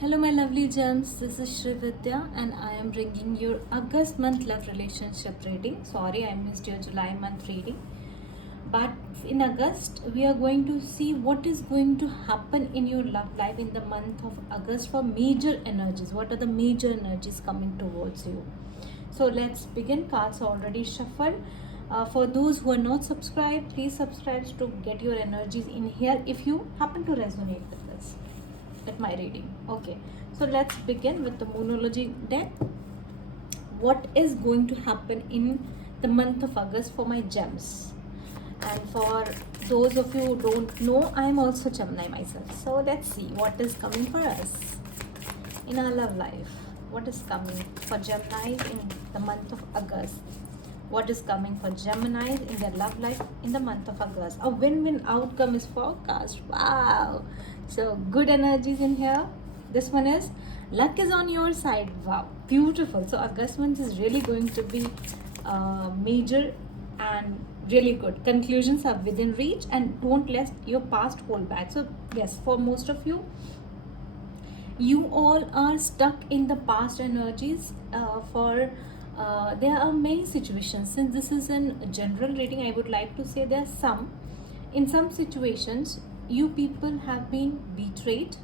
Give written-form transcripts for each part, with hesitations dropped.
Hello, my lovely gems. This is Shri Vidya, and I am bringing your August month love relationship reading. Sorry, I missed your July month reading. But in August, we are going to see what is going to happen in your love life in the month of August for major energies. What are the major energies coming towards you? So let's begin. Cards are already shuffled. For those who are not subscribed, please subscribe to get your energies in here if you happen to resonate with this at my reading. Okay, so let's begin with the Moonology deck. What is going to happen in the month of August for my gems? And for those of you who don't know, I am also Gemini myself. So let's see what is coming for us in our love life. What is coming for Gemini in the month of August? What is coming for Gemini in their love life in the month of August? A win-win outcome is forecast. Wow! So good energies in here. This one is luck is on your side. Wow, beautiful. So August month is really going to be major and really good. Conclusions are within reach, and don't let your past hold back. So yes, for most of you, you all are stuck in the past energies. There are many situations. Since this is a general reading, I would like to say there are in some situations you people have been betrayed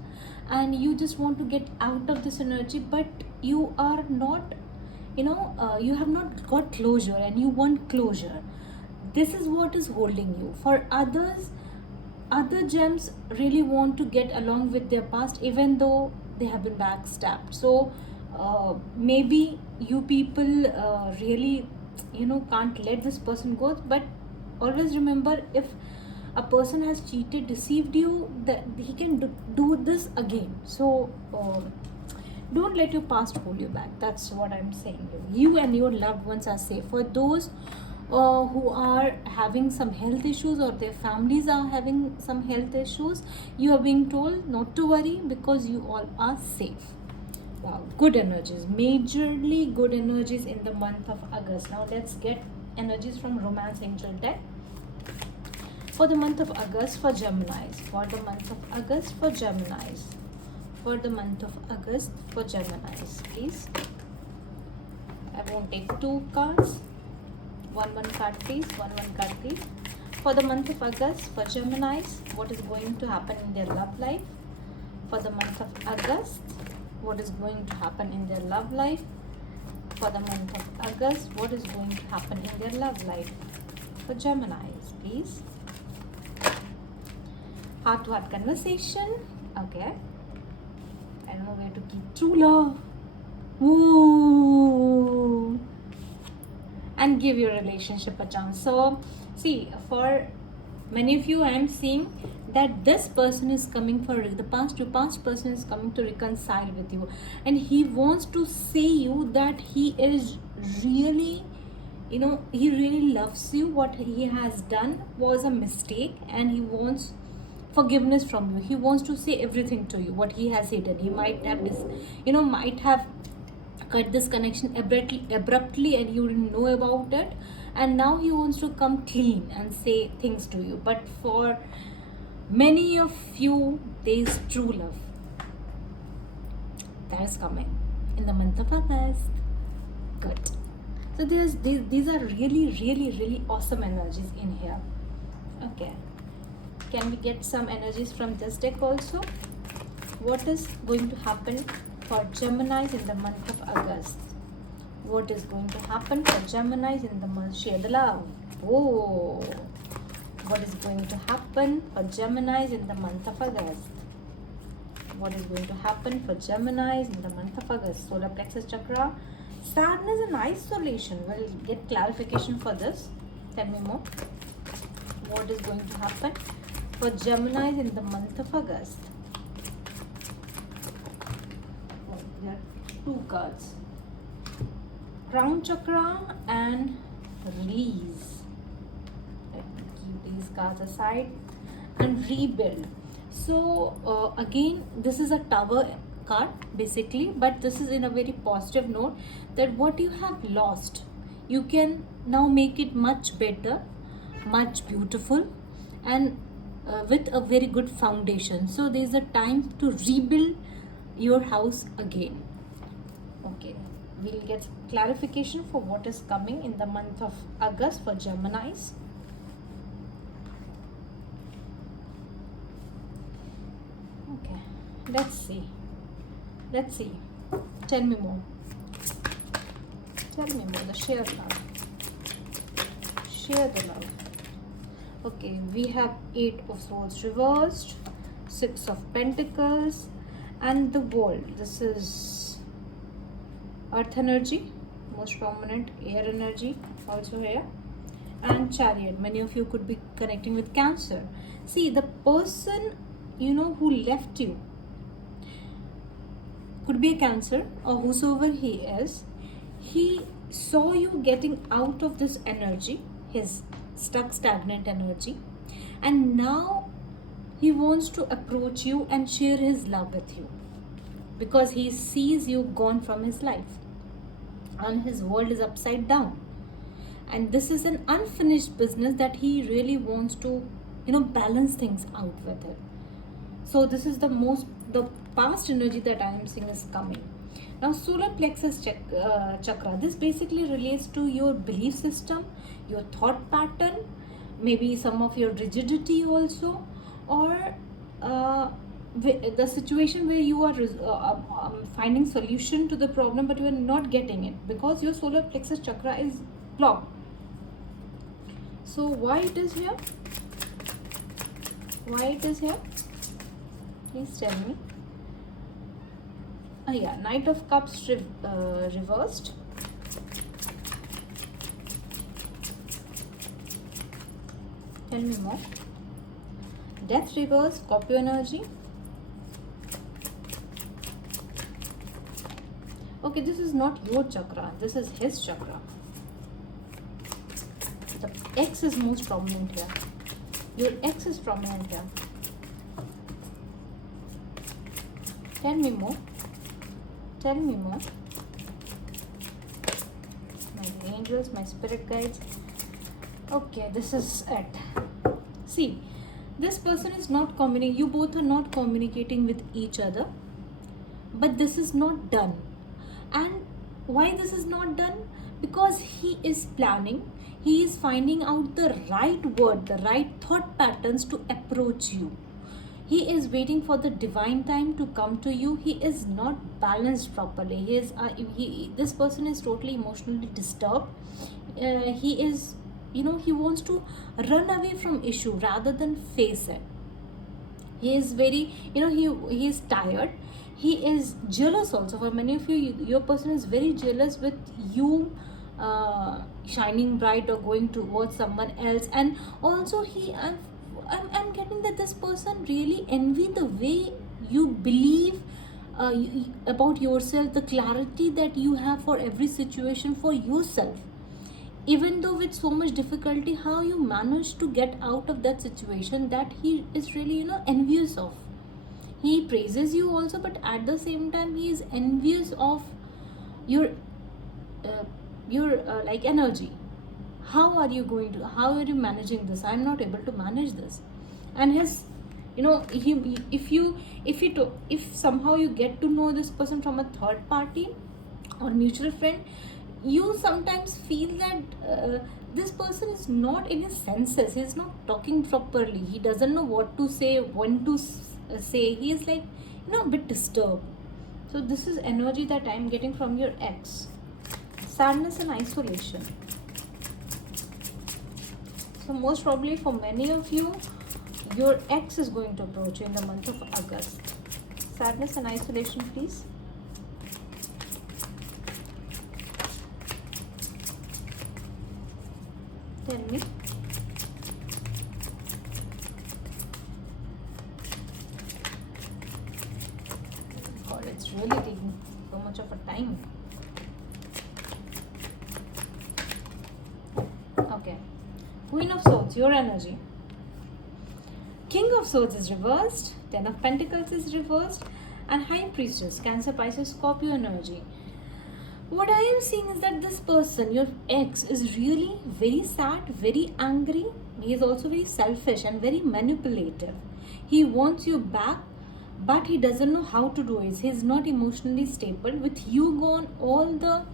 and you just want to get out of this energy, but you are not, you have not got closure and you want closure. This is what is holding you. For others, other gems really want to get along with their past even though they have been backstabbed. So maybe you people really can't let this person go, but always remember, if a person has cheated, deceived you, that he can do this again. So don't let your past hold you back. That's what I'm saying. You and your loved ones are safe. For those who are having some health issues or their families are having some health issues, you are being told not to worry because you all are safe. Wow, good energies, majorly good energies in the month of August. Now let's get energies from Romance Angel deck for the month of August for Geminis. For the month of August for Geminis. For the month of August for Geminis, please. I won't take two cards. One card please. One card please. For the month of August for Geminis, what is going to happen in their love life? For the month of August, what is going to happen in their love life? For the month of August, what is going to happen in their love life? For Geminis, please. Heart-to-heart conversation. Okay. I don't know where to keep true love. Ooh. And give your relationship a chance. So, see, for many of you, I am seeing that this person is coming for the past. Your past person is coming to reconcile with you, and he wants to say you that he is really, he really loves you. What he has done was a mistake, and he wants forgiveness from you. He wants to say everything to you what he has hidden. He might have might have cut this connection abruptly and you didn't know about it, and now he wants to come clean and say things to you. But for many of you, there is true love that is coming in the month of August. Good. So these are really awesome energies in here. Okay, can we get some energies from this deck also? What is going to happen for Geminis in the month of August? What is going to happen for Geminis in the month? Share the love. Oh, what is going to happen for Geminis in the month of August? What is going to happen for Geminis in the month of August? Solar plexus chakra, sadness and isolation. We'll get clarification for this. Tell me more. What is going to happen for Geminis in the month of August? There are two cards, crown chakra and release. Let me keep these cards aside. And rebuild. So again, this is a tower card basically, but this is in a very positive note that what you have lost, you can now make it much better, much beautiful, and with a very good foundation. So there is a time to rebuild your house again. Okay, we'll get clarification for what is coming in the month of August for Geminis. Okay, let's see. Tell me more. The share love. Share the love. Okay, we have 8 of Swords reversed, 6 of Pentacles, and the World. This is Earth energy, most prominent, air energy also here, and Chariot. Many of you could be connecting with Cancer. See, the person who left you could be a Cancer, or whosoever he is. He saw you getting out of this energy, his stagnant energy, and now he wants to approach you and share his love with you, because he sees you gone from his life and his world is upside down, and this is an unfinished business that he really wants to balance things out with it. So this is the past energy that I am seeing is coming. Now, solar plexus chakra, this basically relates to your belief system, your thought pattern, maybe some of your rigidity also, or the situation where you are finding solution to the problem but you are not getting it because your solar plexus chakra is blocked. So why it is here? Please tell me. Yeah, Knight of Cups reversed. Tell me more. Death reversed, Scorpio energy. Okay, this is not your chakra, this is his chakra. The X is most prominent here. Your X is prominent here. Tell me more. My angels, my spirit guides. Okay, this is it. See, this person is not communicating. You both are not communicating with each other. But this is not done. And why this is not done? Because he is planning. He is finding out the right word, the right thought patterns to approach you. He is waiting for the divine time to come to you. He is not balanced properly. This person is totally emotionally disturbed. He is, he wants to run away from issue rather than face it. He is very, he is tired. He is jealous also. For many of you, your person is very jealous with you shining bright or going towards someone else. And also I'm getting that this person really envy the way you believe about yourself, the clarity that you have for every situation for yourself. Even though with so much difficulty, how you manage to get out of that situation, that he is really, envious of. He praises you also, but at the same time, he is envious of your like energy. How are you managing this? I'm not able to manage this. And his, if somehow you get to know this person from a third party or mutual friend, you sometimes feel that this person is not in his senses. He is not talking properly. He doesn't know what to say, when to say. He is like, a bit disturbed. So this is energy that I am getting from your ex. Sadness and isolation. So most probably for many of you, your ex is going to approach you in the month of August. Sadness and isolation, please. Tell me. God, it's really taking so much of a time. Okay. Queen of Swords, your energy. King of Swords is reversed. 10 of Pentacles is reversed. And High Priestess, Cancer, Pisces, Scorpio energy. What I am seeing is that this person, your ex, is really very sad, very angry. He is also very selfish and very manipulative. He wants you back, but he doesn't know how to do it. He's not emotionally stable. With you gone, all the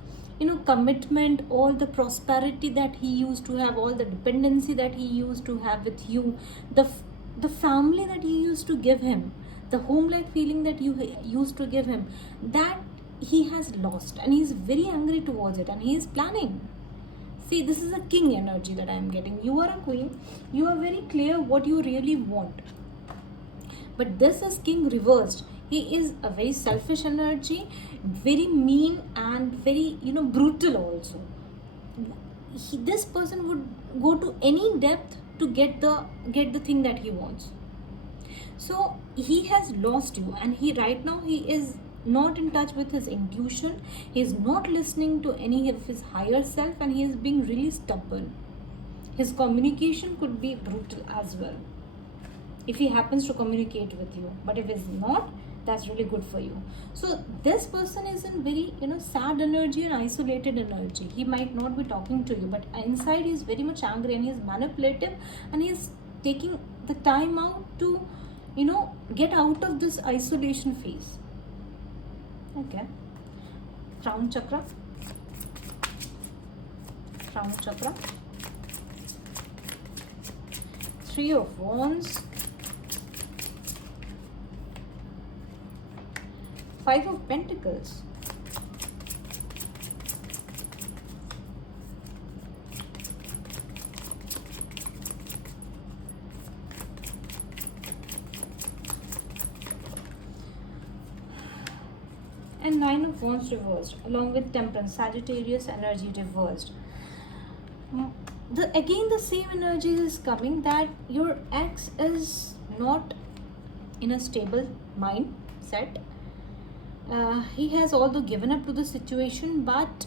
commitment, all the prosperity that he used to have, all the dependency that he used to have with you, the family that you used to give him, the home like feeling that you used to give him, that he has lost, and he's very angry towards it, and he is planning. See, this is a king energy that I am getting. You are a queen. You are very clear what you really want. But this is king reversed. He is a very selfish energy, very mean, and very brutal also. This person would go to any depth to get the thing that he wants. So he has lost you, and right now he is not in touch with his intuition. He is not listening to any of his higher self, and he is being really stubborn. His communication could be brutal as well, if he happens to communicate with you. But if it's not, that's really good for you. So this person is in very sad energy and isolated energy. He might not be talking to you, but inside he's very much angry, and he's manipulative, and he's taking the time out to get out of this isolation phase. Okay. Crown chakra. Three of Wands. Five of Pentacles. And Nine of Wands reversed, along with Temperance, Sagittarius energy reversed. Again the same energy is coming, that your ex is not in a stable mindset. He has although given up to the situation, but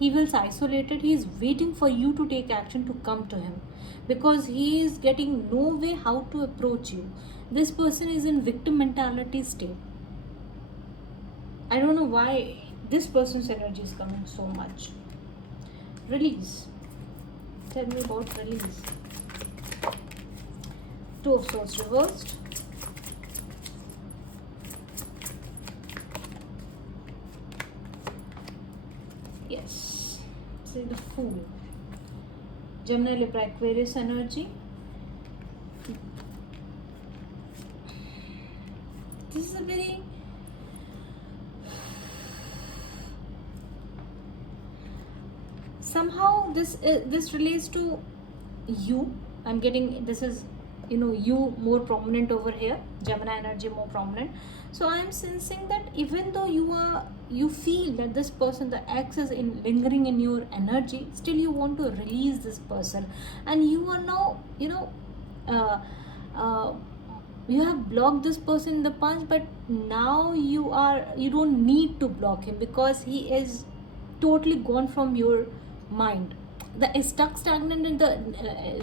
he feels isolated. He is waiting for you to take action to come to him, because he is getting no way how to approach you. This person is in victim mentality state. I don't know why this person's energy is coming so much. Release. Tell me about release. Two of Swords reversed. Yes. See the Fool. Gemini, Libra, Aquarius energy. This is a very somehow this relates to you. I'm getting this is you more prominent over here. Gemini energy more prominent. So I am sensing that even though you feel that this person, the ex, is lingering in your energy, still you want to release this person, and you are now you have blocked this person in the past, but now you don't need to block him, because he is totally gone from your mind. The stagnant and the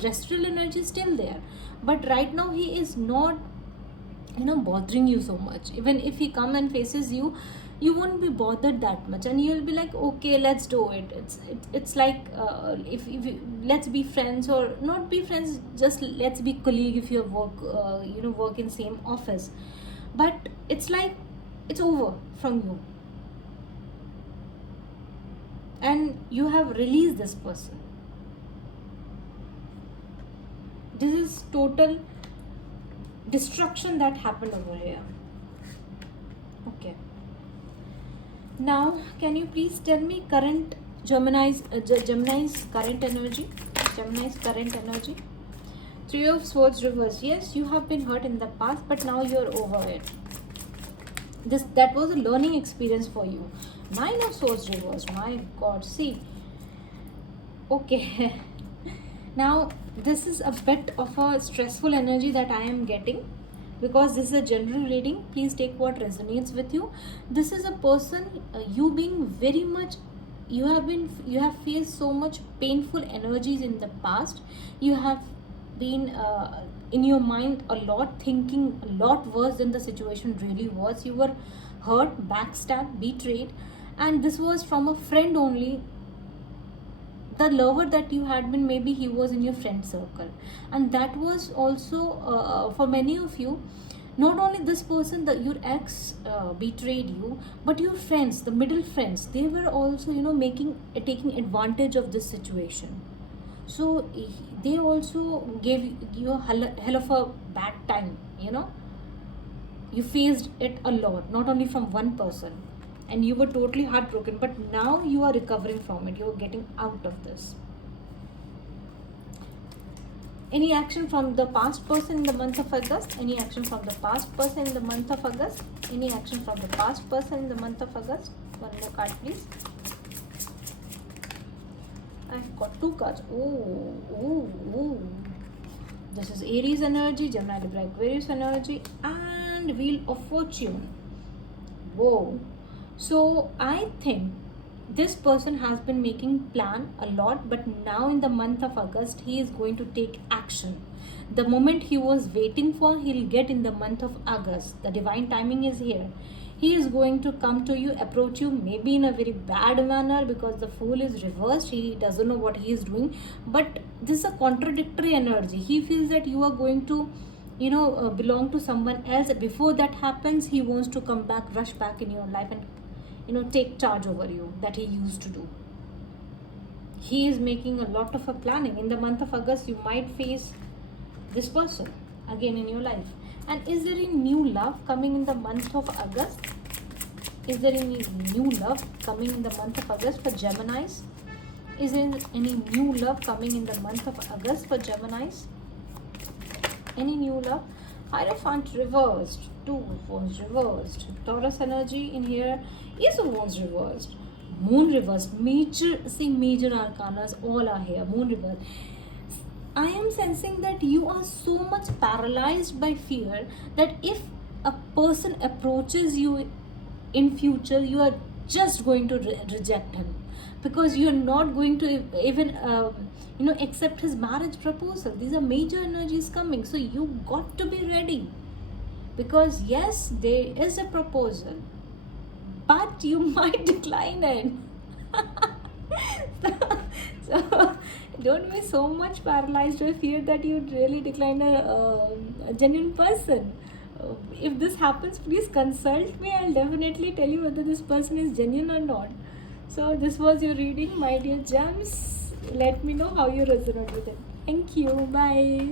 residual energy is still there, but right now he is not bothering you so much. Even if he come and faces you, you won't be bothered that much, and you'll be like, okay, let's do it. It's like if let's be friends, or not be friends, just let's be colleague if you work in same office. But it's like it's over from you, and you have released this person. This is total destruction that happened over here. Okay. Now, can you please tell me current Gemini's current energy? Gemini's current energy. Three of Swords reverse. Yes, you have been hurt in the past, but now you're over it. That was a learning experience for you. Nine of Swords reversed. My God, see. Okay. Now, this is a bit of a stressful energy that I am getting, because this is a general reading. Please take what resonates with you. This is a person, you being very much, you have faced so much painful energies in the past. You have been in your mind a lot, thinking a lot worse than the situation really was. You were hurt, backstabbed, betrayed, and this was from a friend only. The lover that you had been, maybe he was in your friend circle, and that was also for many of you, Not only this person, that your ex betrayed you, but your friends, the middle friends, they were also, you know, making taking advantage of this situation. So they also gave you a hell of a bad time, you know. You faced it a lot, not only from one person, and you were totally heartbroken, but now you are recovering from it, you're getting out of this. Any action from the past person in the month of August? Any action from the past person in the month of August? Any action from the past person in the month of August? One more card, please. I've got two cards. Oh. This is Aries energy, Gemini, Libra, Aquarius energy, and Wheel of Fortune. Whoa. So I think this person has been making plan a lot, but now in the month of August he is going to take action. The moment he was waiting for, he'll get in the month of August. The divine timing is here. He is going to come to you, approach you, maybe in a very bad manner, because the Fool is reversed. He doesn't know what he is doing, but this is a contradictory energy. He feels that you are going to, you know, belong to someone else. Before that happens, he wants to come back, rush back in your life, and, you know, take charge over you, that he used to do. He is making a lot of a planning. In the month of August, you might face this person again in your life. And is there any new love coming in the month of August? Is there any new love coming in the month of August for Geminis? Is there any new love coming in the month of August for Geminis? Any new love? Hierophant reversed, two wands reversed, Taurus energy in here is a wands reversed, Moon reversed, major arcanas all are here, Moon reversed. I am sensing that you are so much paralyzed by fear that if a person approaches you in future, you are just going to reject him, because you are not going to even you know, accept his marriage proposal. These are major energies coming, so you got to be ready, because yes, there is a proposal, but you might decline it. so don't be so much paralyzed with fear that you really decline a genuine person. If this happens, please consult me. I'll definitely tell you whether this person is genuine or not. So this was your reading, my dear gems. Let me know how you resonate with it. Thank you. Bye.